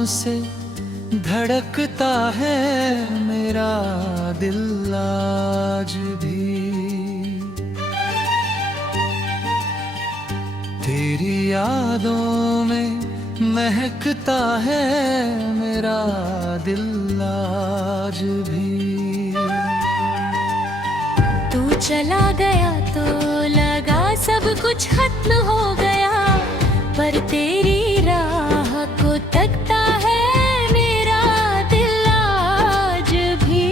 नाम से धड़कता है मेरा दिल आज भी। तेरी यादों में महकता है मेरा दिल आज भी। तू चला गया तो लगा सब कुछ खत्म हो गया, पर तेरी राह को तकता है मेरा दिल आज भी।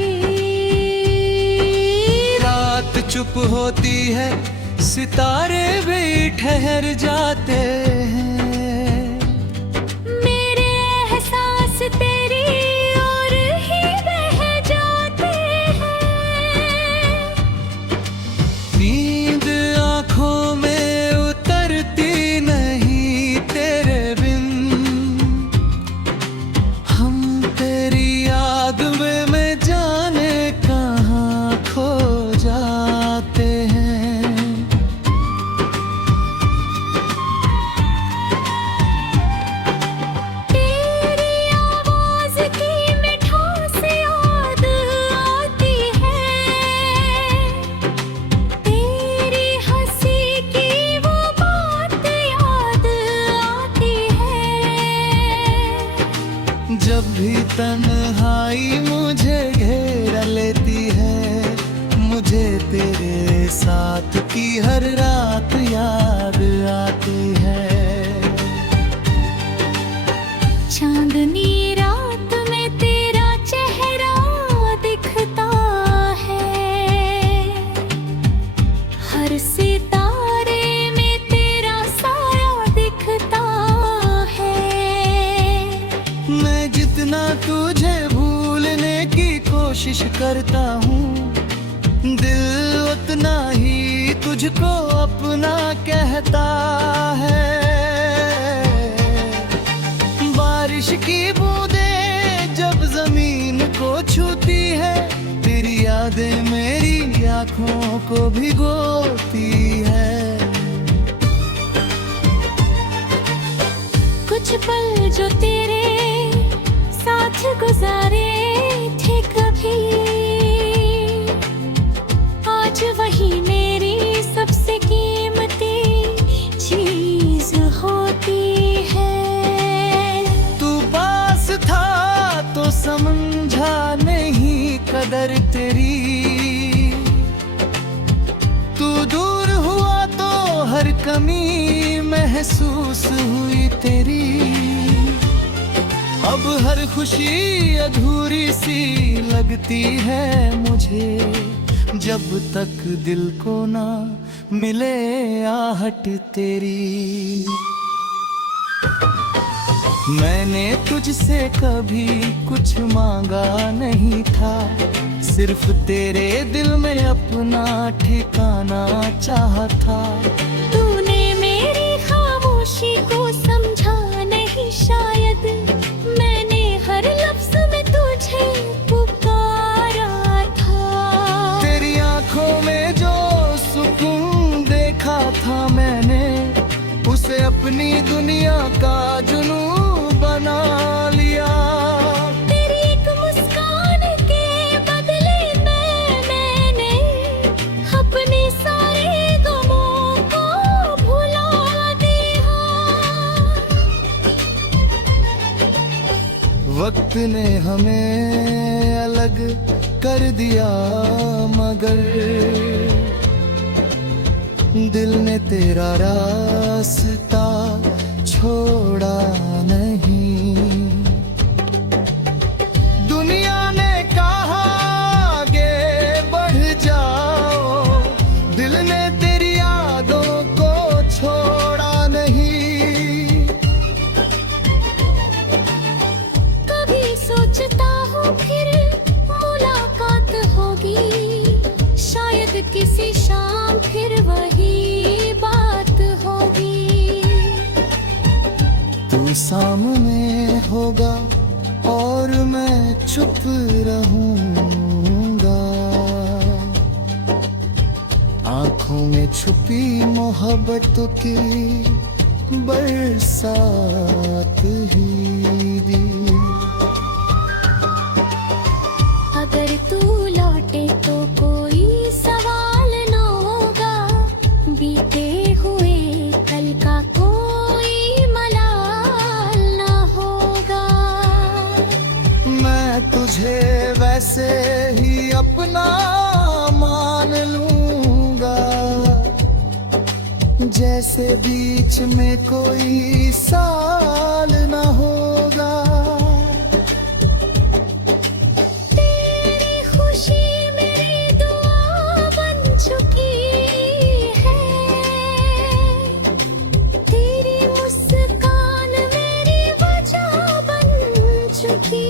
रात चुप होती है, सितारे भी ठहर जाते हैं, मेरे एहसास तेरी ओर ही बह जाते हैं। नींद आँखों में उतरती नहीं तेरे बिन, हम तेरी याद में मैं जाने कहाँ खो जाते हैं। जब भी तन्हाई मुझे घेर लेती है, मुझे तेरे साथ की हर रात याद आती है। चांदनी रात में तेरा चेहरा दिखता है, हर सितारे में तेरा साया दिखता है। मैं जितना तुझे भूलने की कोशिश करता हूँ, दिल उतना ही तुझको अपना कहता है। बारिश की बूंदें जब जमीन को छूती है, तेरी यादें मेरी आँखों को भिगोती है। कुछ पल जो तेरे साथ गुजारे थे कभी, आज वही मेरी सबसे कीमती चीज होती है। तू पास था तो समझा नहीं कदर तेरी, तू दूर हुआ तो हर कमी महसूस हुई तेरी। अब हर खुशी अधूरी सी लगती है मुझे, जब तक दिल को ना मिले आहट तेरी। मैंने तुझसे कभी कुछ मांगा नहीं था, सिर्फ तेरे दिल में अपना ठिकाना चाहा था। तूने मेरी खामोशी को समझा नहीं शायद, मैंने हर लफ्ज में तुझे पुकारा था। तेरी आंखों में जो सुकून देखा था मैंने, उसे अपनी दुनिया का जुनून बना लिया। तेरी एक मुस्कान के बदले मैंने अपने सारे गमों को भुला दिया। वक्त ने हमें अलग कर दिया, मगर दिल ने तेरा रास्ता छोड़ा नहीं। दुनिया ने कहा आगे बढ़ जाओ, दिल ने तेरी यादों को छोड़ा नहीं। कभी सोचता हूँ फिर मुलाकात होगी, शायद किसी शाम फिर वही बात होगी। तू सामने होगा और मैं चुप रहूंगा, आंखों में छुपी मोहब्बत की बरसात ही दी। तुझे वैसे ही अपना मान लूंगा, जैसे बीच में कोई साल न होगा। तेरी खुशी मेरी दुआ बन चुकी है, तेरी मुस्कान मेरी वजह बन चुकी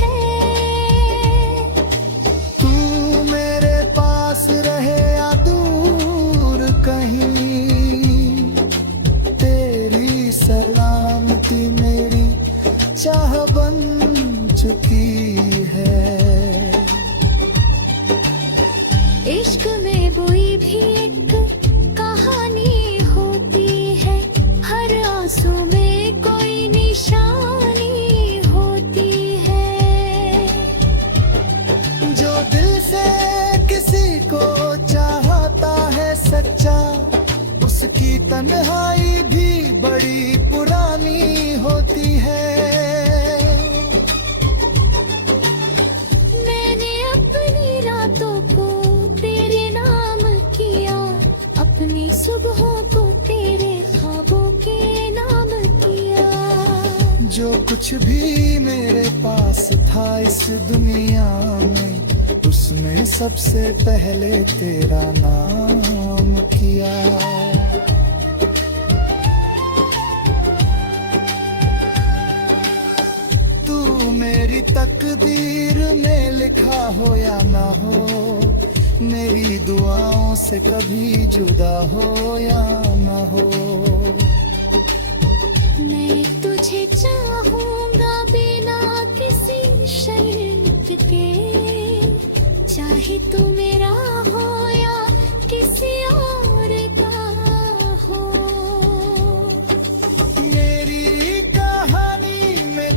है। तू मेरे पास रहे या दूर कहीं, तेरी सलामती मेरी चाह बन चुकी है। इश्क में कोई भी एक कहानी होती है, हर आंसू में कोई निशानी होती है। जो दिल से किसी को चाहता है सच्चा, उसकी तन्हाई भी बड़ी पुरानी होती है। मैंने अपनी रातों को तेरे नाम किया, अपनी सुबहों को तेरे ख्वाबों के नाम किया। जो कुछ भी मेरे पास था इस दुनिया में, उसने सबसे पहले तेरा नाम किया। तू मेरी तकदीर में लिखा हो या ना हो, मेरी दुआओं से कभी जुदा हो या ना हो। मैं तुझे चाहूंगा बिना किसी शर्त के, चाहे तू मेरा हो या किसी और का हो। मेरी कहानी में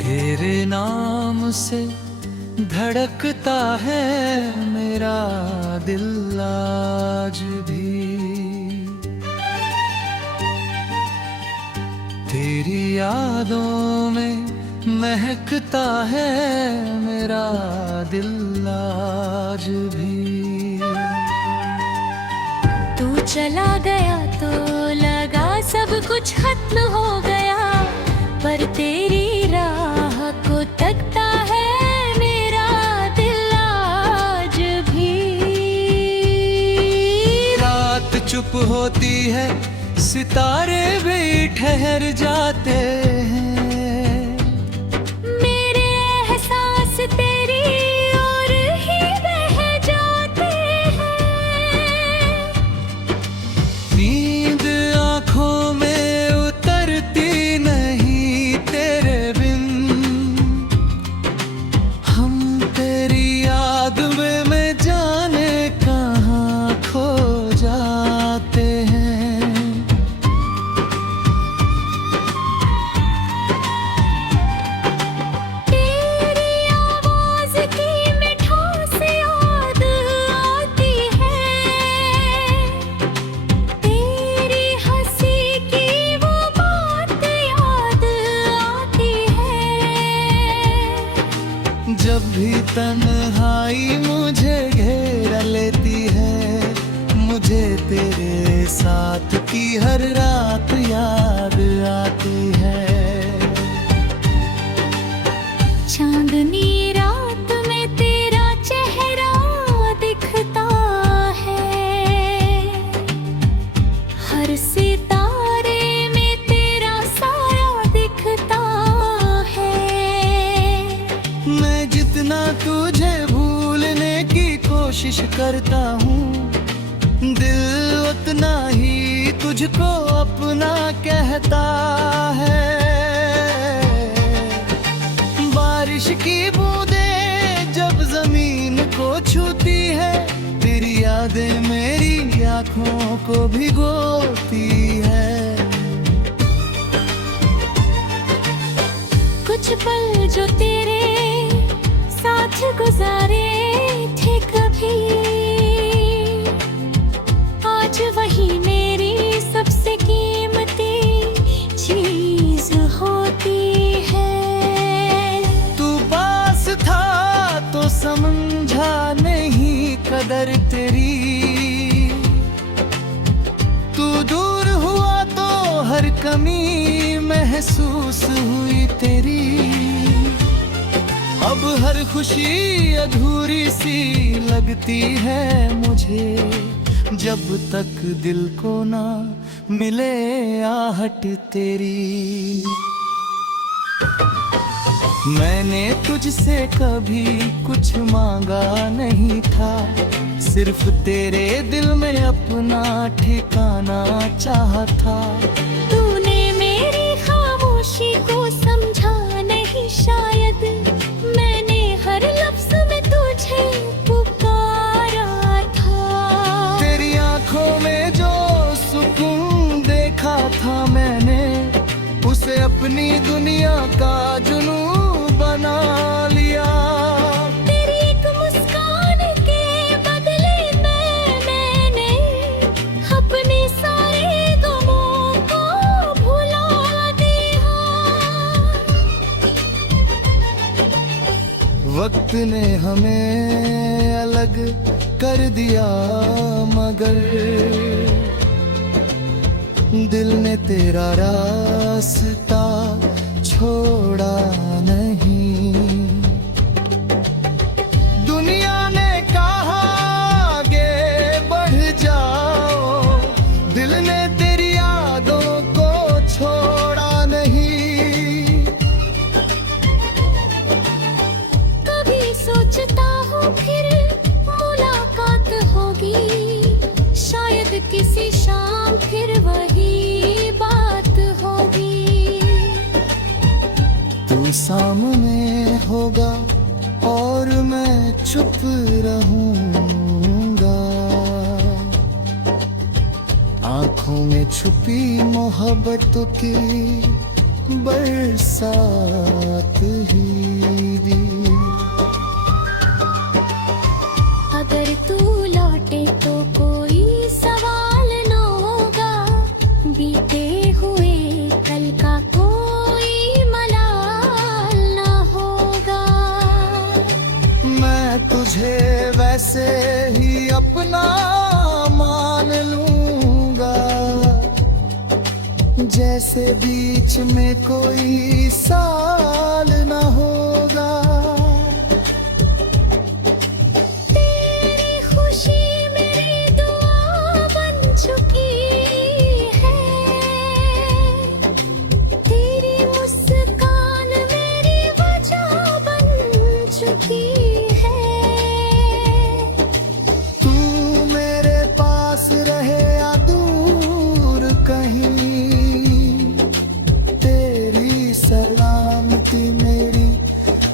तेरे नाम से धड़कता है मेरा दिल आज भी, तेरी यादों में महकता है मेरा दिल आज भी। तू चला गया तो लगा सब कुछ खत्म हो गया, पर तेरी राह को तकता है मेरा दिल आज भी। रात चुप होती है, सितारे भी ठहर जाते हैं, मेरे एहसास तेरी ओर ही बह जाते हैं। नींद आँखों में उतरती नहीं तेरे बिन, हम तेरी याद में मैं जाने कहाँ खो जाते हैं। तेरी आवाज की मिठास याद आती है, तेरी हंसी की वो बात याद आती है। जब भी तन्हाई मुझे घेर लेती है, मुझे तेरे साथ की हर रात याद आती है। चांदनी रात में तेरा चेहरा दिखता है, हर सितारे में तेरा साया दिखता है। मैं जितना तुझे भूलने की कोशिश करता हूँ, दिल उतना ही तुझको अपना कहता है। बारिश की बूंदें जब जमीन को छूती है, तेरी यादें मेरी आंखों को भिगोती है। कुछ पल जो तेरे साथ गुजारे थे कभी, आज वही मेरी सबसे कीमती चीज होती है। तू पास था तो समझा नहीं कदर तेरी, तू दूर हुआ तो हर कमी महसूस हुई तेरी। अब हर खुशी अधूरी सी लगती है मुझे, जब तक दिल को ना मिले आहट तेरी। मैंने तुझसे कभी कुछ मांगा नहीं था, सिर्फ तेरे दिल में अपना ठिकाना चाहा था। तूने मेरी खामोशी को समझा नहीं शायद, मैंने हर लफ्ज में तुझे पुकारा था। तेरी आंखों में जो सुकून देखा था मैंने, उसे अपनी दुनिया का जुनून बना लिया। तेरी एक मुस्कान के बदले मैंने अपने सारे गमों को भुला दिया। वक्त ने हमें अलग कर दिया, मगर दिल ने तेरा रास्ता छोड़ा नहीं। दुनिया ने कहा आगे बढ़ जाओ, दिल ने तेरी यादों को छोड़ा नहीं। कभी सोचता हूँ फिर मुलाकात होगी, शायद किसी शाम फिर वही बात होगी। तू सामने होगा और मैं चुप रहूंगा, आंखों में छुपी मोहब्बत की बरसात ही। अगर तू लौटे तो कोई सवाल न होगा, बीते हुए कल का कोई मलाल न होगा। मैं तुझे वैसे ही अपना मान लूंगा, जैसे बीच में कोई साल न होगा।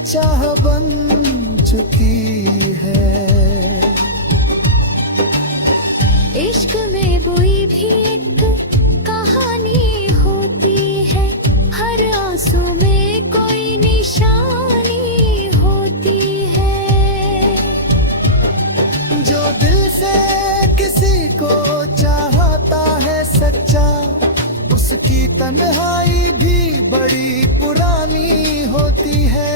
चाह बन चुकी है। इश्क में कोई भी एक कहानी होती है, हर आंसू में कोई निशानी होती है। जो दिल से किसी को चाहता है सच्चा, उसकी तन्हाई भी बड़ी पुरानी होती है।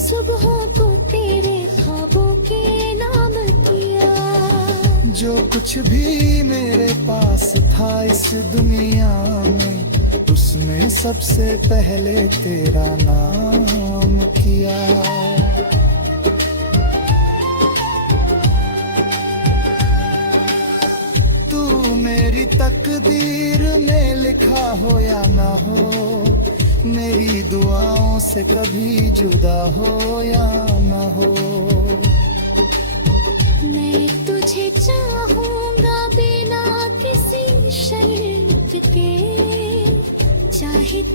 सुबहों को तेरे ख्वाबों के नाम किया। जो कुछ भी मेरे पास था इस दुनिया में, उसने सबसे पहले तेरा नाम किया। तू मेरी तकदीर में लिखा हो या ना हो, मेरी दुआओं से कभी जुदा हो या ना हो। मैं तुझे चाहूंगा बिना किसी शर्त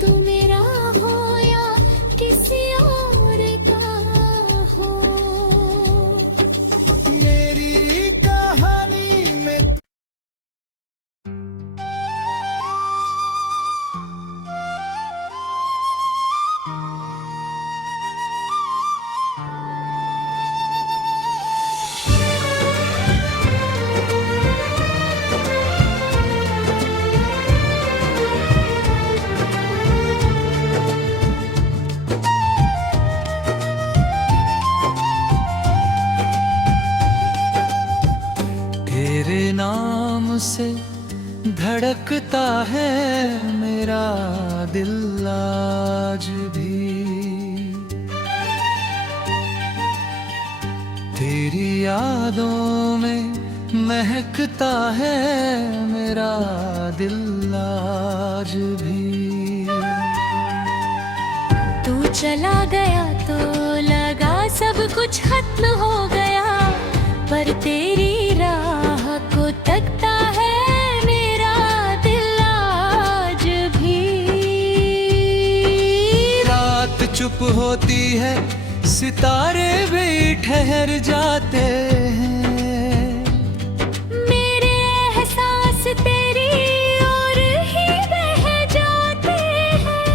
तू मेरा हो या किसी और का हो। मेरी कहानी में तेरे नाम से धड़कता है मेरा दिल आज भी। तेरी यादों में महकता है मेरा दिल आज भी। तू चला गया तो लगा सब कुछ खत्म हो गया, पर तेरी राह को तकता है मेरा दिल आज भी। रात चुप होती है, सितारे भी ठहर जाते हैं। मेरे एहसास तेरी ओर ही बह जाते हैं।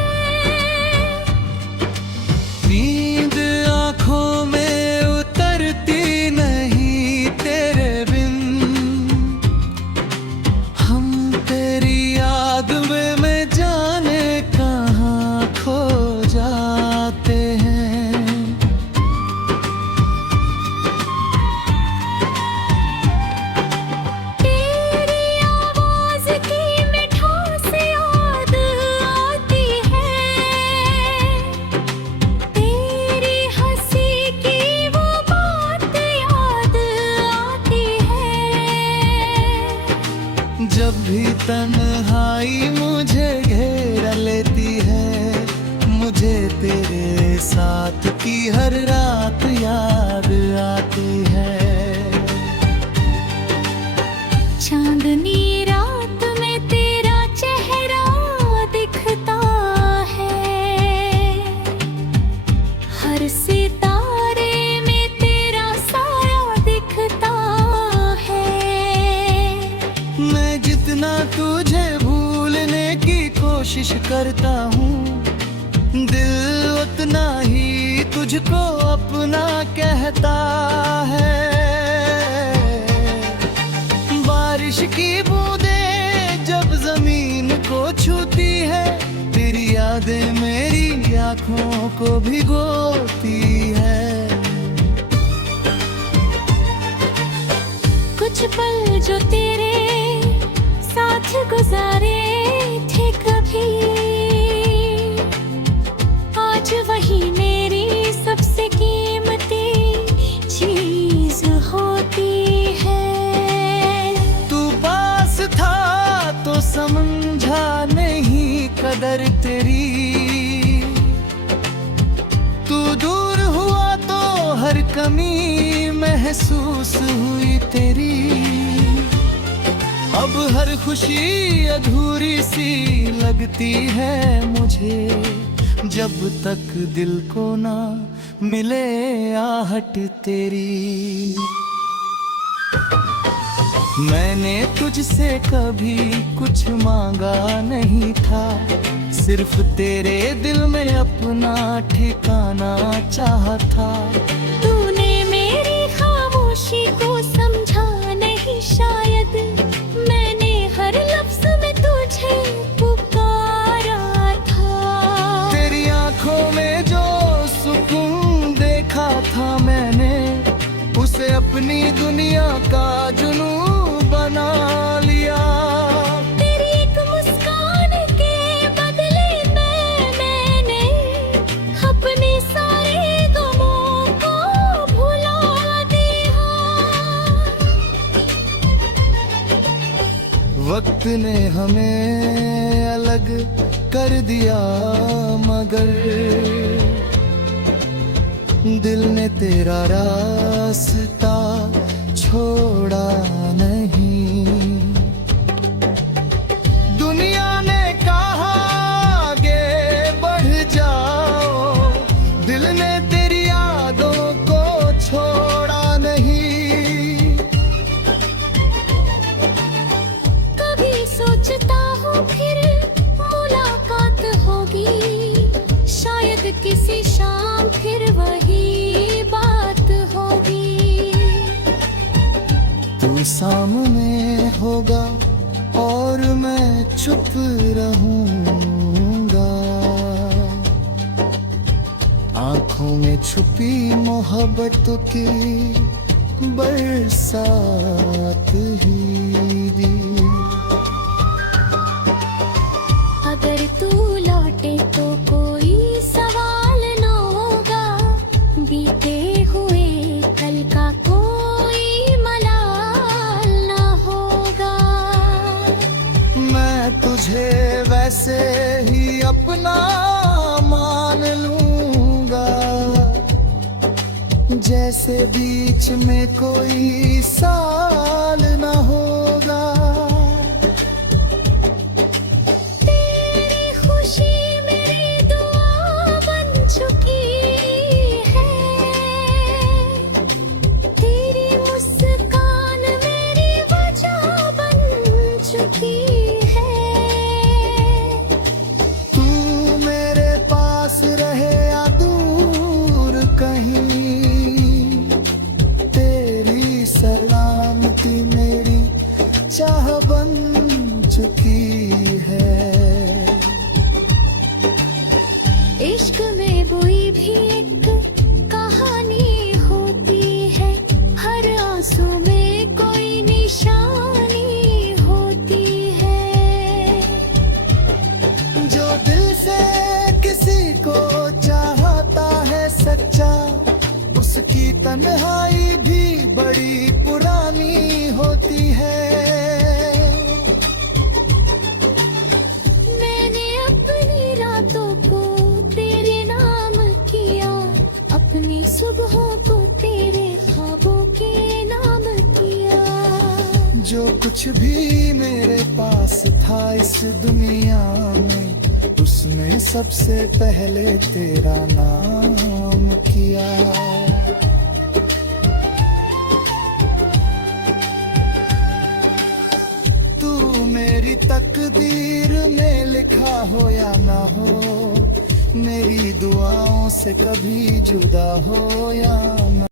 नींद आँखों में उतरती नहीं तेरे बिन। हम तेरी याद में मैं जाने कहाँ खो जाते हैं। तेरी आवाज की मिठास याद आती है, तेरी हंसी की वो बात याद आती है। जब भी तन्हाई मुझे घेर लेती है, मुझे तेरे साथ की हर रात याद आती है। चांदनी रात में तेरा चेहरा दिखता है, हर सितारे में तेरा साया दिखता है। मैं जितना तुझे भूलने की कोशिश करता हूँ, दिल उतना ही तुझको अपना कहता है। बारिश की बूंदें जब जमीन को छूती है, तेरी यादें मेरी आँखों को भिगोती है। कुछ पल जो तेरे साथ गुजारे थे कभी, आज वही मेरी सबसे कीमती चीज होती है। तू पास था तो समझा नहीं कदर तेरी, तू दूर हुआ तो हर कमी महसूस हुई तेरी। अब हर खुशी अधूरी सी लगती है मुझे, जब तक दिल को ना मिले आहट तेरी। मैंने तुझसे कभी कुछ मांगा नहीं था, सिर्फ तेरे दिल में अपना ठिकाना चाहा था। तूने मेरी खामोशी को समझा नहीं शायद, मैंने हर लफ्ज में तुझे पुकारा था। तेरी आंखों में जो सुकून देखा था मैंने, उसे अपनी दुनिया का जुनून बना लिया। तेरी एक मुस्कान के बदले मैंने अपने सारे गमों को भुला दिया। वक्त ने हमें अलग कर दिया, मगर दिल ने तेरा रास्ता छोड़ा नहीं। दुनिया ने कहा आगे में होगा और मैं चुप रहूंगा। आंखों में छुपी मोहब्बत की बरसात ही। अगर तू लौटे तो कोई सवाल न होगा, बीते हुए कल का कोई मलाल न होगा। मैं तुझे वैसे ही अपना मान लूंगा, जैसे बीच में कोई साल न होगा। तेरी खुशी मेरी दुआ बन चुकी है, तेरी मुस्कान मेरी वजह बन चुकी है। तू मेरे पास रहे या दूर कहीं, तेरी सलामती मेरी चाह बन चुकी है। इश्क में कोई भी एक कहानी होती है, हर आंसू में कोई निशानी होती है। जो दिल से किसी को चाहता है सच्चा, उसकी तन्हाई भी बड़ी पुरानी होती है। मैंने अपनी रातों को तेरे नाम किया, अपनी सुबहों को तेरे ख्वाबों के नाम किया। जो कुछ भी मेरे पास था इस दुनिया में, उसने सबसे पहले तेरा नाम किया। तू मेरी तकदीर में लिखा हो या ना हो, मेरी दुआओं से कभी जुदा हो या ना।